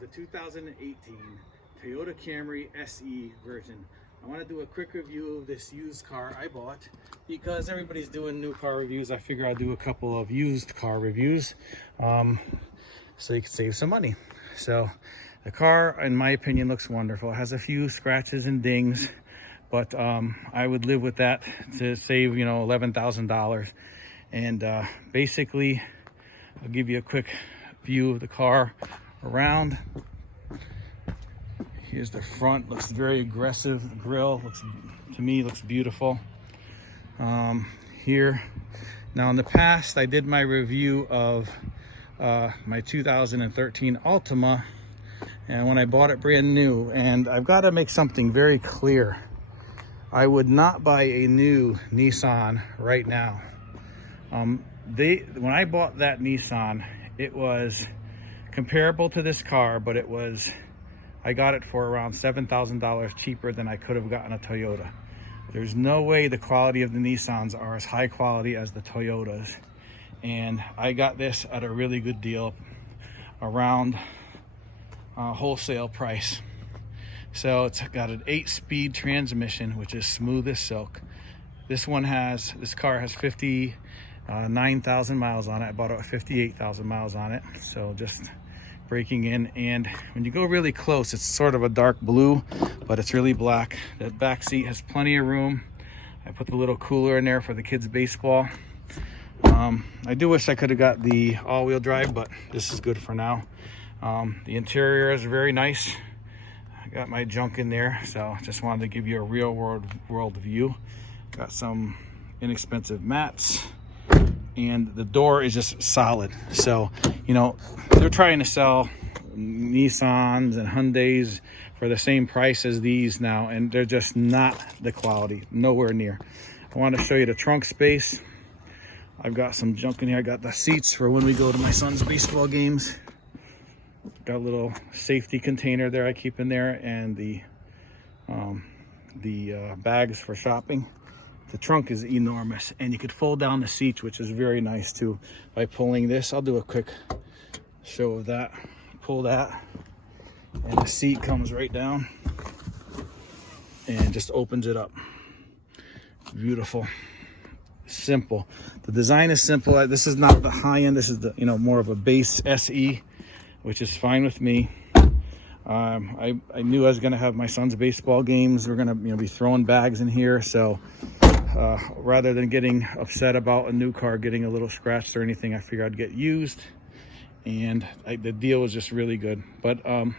the 2018 Toyota Camry SE version. I want to do a quick review of this used car I bought because everybody's doing new car reviews. I figure I'll do a couple of used car reviews so you can save some money. So the car, in my opinion, looks wonderful. It has a few scratches and dings, but I would live with that to save, you know, $11,000. And basically, I'll give you a quick view of the car around. Here's the front. Looks very aggressive. The grill looks, to me, looks beautiful. Here, now in the past, I did my review of my 2013 Altima, and when I bought it brand new. And I've got to make something very clear. I would not buy a new Nissan right now. When I bought that Nissan, it was comparable to this car, but I got it for around $7,000 cheaper than I could have gotten a Toyota. There's no way the quality of the Nissans are as high quality as the Toyotas. And I got this at a really good deal, around wholesale price. So it's got an 8-speed transmission, which is smooth as silk. This car has 59,000 miles on it. I bought it with 58,000 miles on it. So just breaking in, and when you go really close, it's sort of a dark blue, but it's really black. The back seat has plenty of room. I put the little cooler in there for the kids' baseball. I do wish I could have got the all-wheel drive, but this is good for now. The interior is very nice. I got my junk in there, so just wanted to give you a real world view. Got some inexpensive mats, and the door is just solid. So, you know, they're trying to sell Nissans and Hyundais for the same price as these now, and they're just not the quality, nowhere near. I want to show you the trunk space. I've got some junk in here. I got the seats for when we go to my son's baseball games. Got a little safety container there I keep in there, and the bags for shopping. The trunk is enormous, and you could fold down the seats, which is very nice too, by pulling this. I'll do a quick show of that. Pull that, and the seat comes right down and just opens it up. Beautiful, simple. The design is simple. This is not the high end. This is the, you know, more of a base SE, which is fine with me. I knew I was going to have my son's baseball games. We're going to, you know, be throwing bags in here, so rather than getting upset about a new car getting a little scratched or anything, I figured I'd get used, and the deal was just really good. But the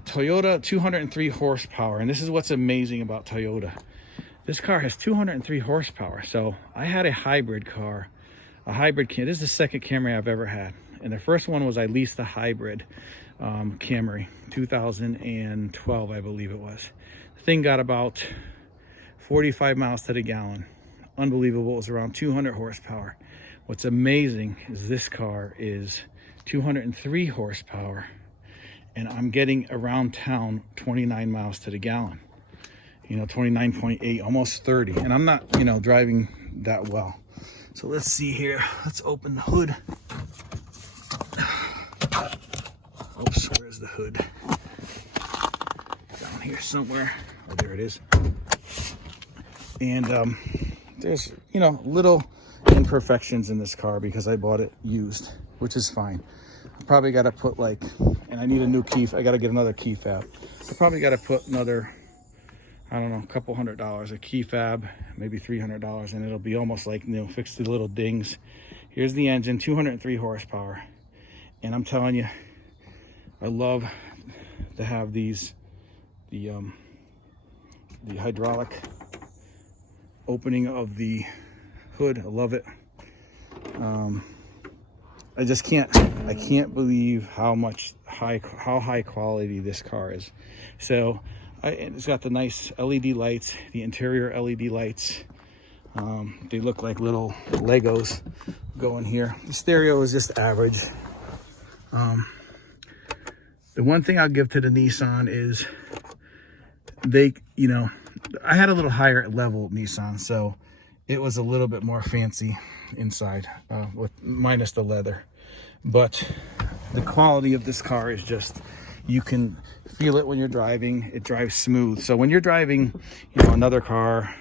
Toyota, 203 horsepower, and this is what's amazing about Toyota. This car has 203 horsepower. So I had a hybrid car, this is the second Camry I've ever had, and the first one was I leased a hybrid Camry, 2012, I believe it was. The thing got about 45 miles to the gallon. Unbelievable. It was around 200 horsepower. What's amazing is this car is 203 horsepower, and I'm getting around town 29 miles to the gallon. You know, 29.8, almost 30. And I'm not, you know, driving that well. So let's see here. Let's open the hood. Oops, where's the hood? Down here somewhere. Oh, there it is. And there's, you know, little imperfections in this car because I bought it used, which is fine. I probably got to put and I need a new key. I got to get another key fob. I probably got to put another, I don't know, a couple $100, a key fob, maybe $300, and it'll be almost like, you know, fix the little dings. Here's the engine, 203 horsepower. And I'm telling you, I love to have the hydraulic opening of the hood. I love it. I can't believe how high quality this car is. So it's got the nice LED lights, the interior LED lights. They look like little Legos going here. The stereo is just average. The one thing I'll give to the Nissan is you know, I had a little higher level Nissan, so it was a little bit more fancy inside, minus the leather. But the quality of this car is just You can feel it when you're driving. It drives smooth. So when you're driving, you know, another car,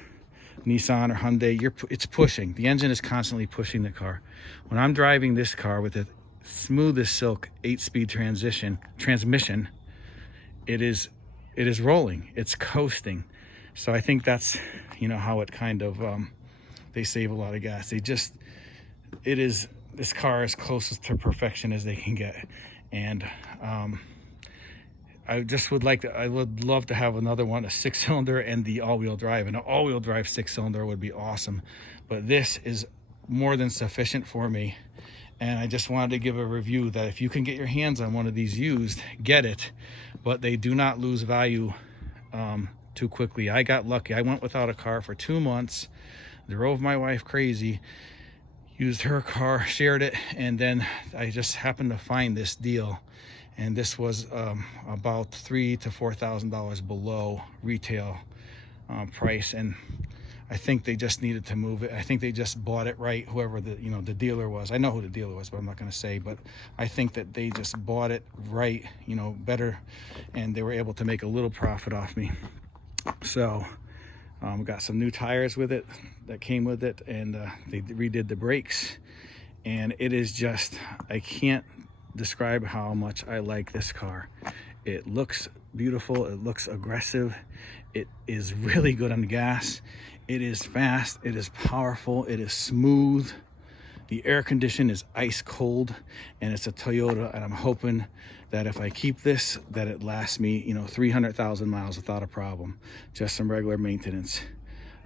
Nissan or Hyundai, it's pushing. The engine is constantly pushing the car. When I'm driving this car with a smooth as silk 8-speed transmission, it is rolling. It's coasting. So I think that's, you know, how it kind of they save a lot of gas. This car is closest to perfection as they can get. And I would love to have another one, a 6-cylinder and the all-wheel drive. And an all-wheel drive 6-cylinder would be awesome. But this is more than sufficient for me. And I just wanted to give a review that if you can get your hands on one of these used, get it. But they do not lose value too quickly. I got lucky. I went without a car for 2 months, drove my wife crazy, used her car, shared it, and then I just happened to find this deal. And this was about $3,000 to $4,000 below retail price. And I think they just needed to move it. I think they just bought it right, whoever the dealer was. I know who the dealer was, but I'm not going to say. But I think that they just bought it right, you know, better, and they were able to make a little profit off me. So got some new tires with it that came with it, and they redid the brakes. And it is just, I can't describe how much I like this car. It looks beautiful. It looks aggressive. It is really good on the gas. It is fast. It is powerful. It is smooth. The air condition is ice cold, and it's a Toyota. And I'm hoping that if I keep this, that it lasts me, you know, 300,000 miles without a problem. Just some regular maintenance.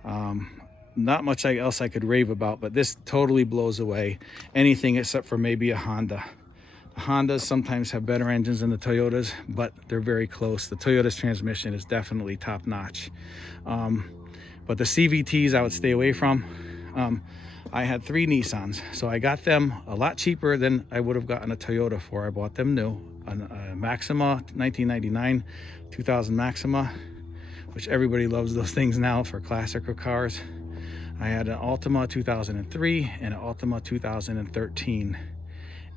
Not much else I could rave about, but this totally blows away anything except for maybe a Honda. The Hondas sometimes have better engines than the Toyotas, but they're very close. The Toyota's transmission is definitely top notch. But the CVTs I would stay away from. I had 3 Nissans, so I got them a lot cheaper than I would have gotten a Toyota for. I bought them new. A Maxima, 1999, 2000 Maxima, which everybody loves those things now for classical cars. I had an Altima 2003 and an Altima 2013.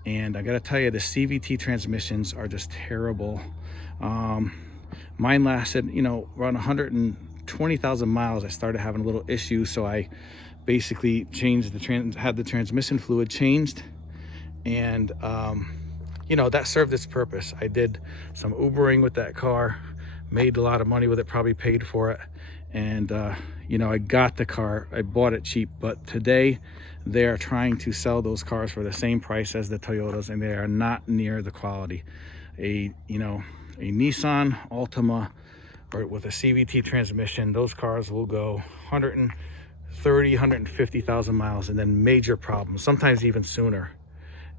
And I gotta tell you, the CVT transmissions are just terrible. Mine lasted, you know, around 120,000 miles. I started having a little issue, so I basically changed had the transmission fluid changed, and you know, that served its purpose. I did some Ubering with that car, made a lot of money with it, probably paid for it, and you know, I got the car. I bought it cheap, but today they are trying to sell those cars for the same price as the Toyotas, and they are not near the quality. A Nissan Altima or with a CVT transmission, those cars will go 130, 150,000 miles and then major problems, sometimes even sooner.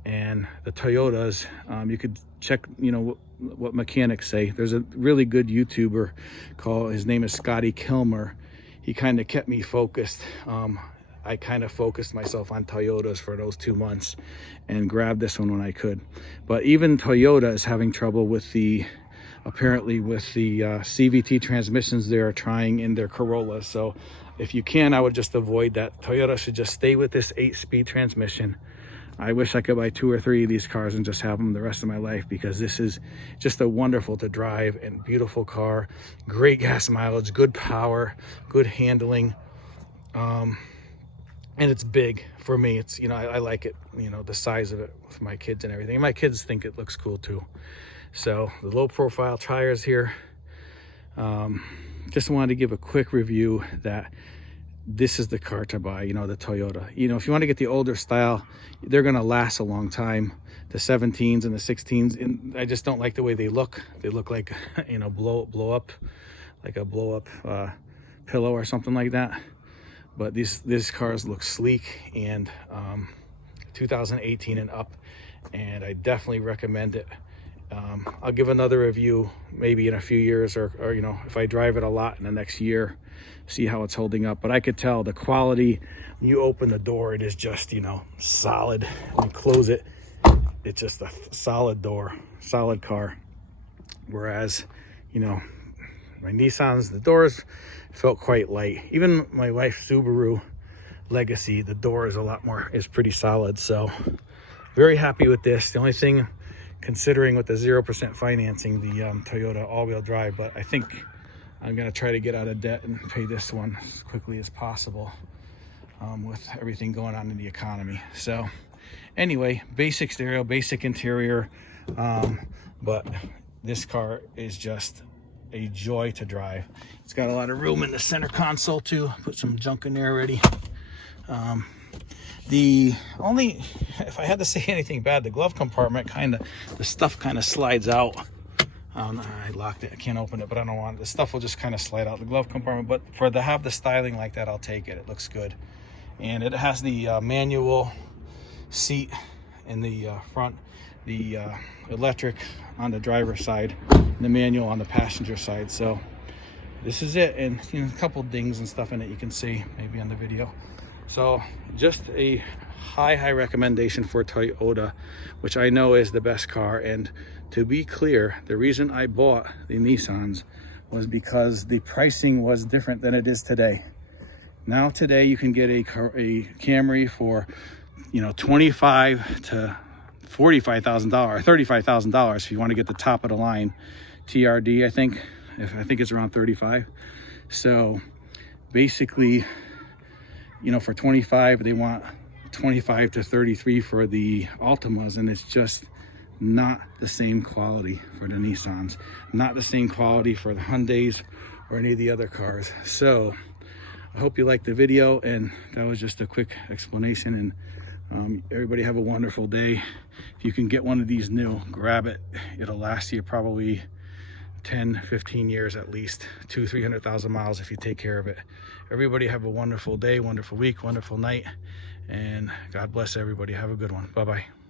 And the Toyotas, you could check, you know, what mechanics say. There's a really good YouTuber his name is Scotty Kilmer. He kind of kept me focused. I kind of focused myself on Toyotas for those 2 months and grabbed this one when I could. But even Toyota is having trouble with apparently with the CVT transmissions they are trying in their Corollas. So if you can, I would just avoid that. Toyota should just stay with this 8-speed transmission. I wish I could buy 2 or 3 of these cars and just have them the rest of my life, because this is just a wonderful to drive and beautiful car. Great gas mileage, good power, good handling. And it's big for me. It's, you know, I like it, you know, the size of it with my kids and everything. And my kids think it looks cool too. So the low profile tires here. Just wanted to give a quick review that this is the car to buy, you know, the Toyota. You know, if you want to get the older style, they're going to last a long time. The 17s and the 16s, and I just don't like the way they look. They look like, you know, blow up, like a blow up pillow or something like that. But these cars look sleek and 2018 and up, and I definitely recommend it. I'll give another review maybe in a few years, or you know, if I drive it a lot in the next year, see how it's holding up. But I could tell the quality, when you open the door, it is just, you know, solid. When you close it, it's just a solid door, solid car. Whereas, you know, my Nissans, the doors felt quite light. Even my wife's Subaru Legacy, the door is pretty solid. So very happy with this. The only thing considering with the 0% financing, the Toyota all-wheel drive. But I think I'm gonna try to get out of debt and pay this one as quickly as possible, with everything going on in the economy. So anyway, basic stereo, basic interior, but this car is just a joy to drive. It's got a lot of room in the center console too. Put some junk in there already. The only, if I had to say anything bad, the glove compartment the stuff kind of slides out. I locked it, I can't open it, but I don't want it. The stuff will just kind of slide out the glove compartment. But to have the styling like that, I'll take it. It looks good. And it has the manual seat in the front, the electric on the driver's side, and the manual on the passenger side. So this is it. And a couple dings and stuff in it you can see maybe on the video. So just a high recommendation for Toyota, which I know is the best car. And to be clear, the reason I bought the Nissans was because the pricing was different than it is today. Now today you can get a Camry for $25,000 to $45,000, $35,000 if you want to get the top of the line TRD. I think it's around 35. So basically, for 25, they want 25 to 33 for the Altimas, and it's just not the same quality for the Nissans, not the same quality for the Hyundais or any of the other cars. So I hope you liked the video, and that was just a quick explanation. And everybody have a wonderful day. If you can get one of these new, grab it. It'll last you probably 10-15 years at least, 200,000-300,000 miles if you take care of it. Everybody have a wonderful day, wonderful week, wonderful night, and God bless everybody. Have a good one. Bye-bye.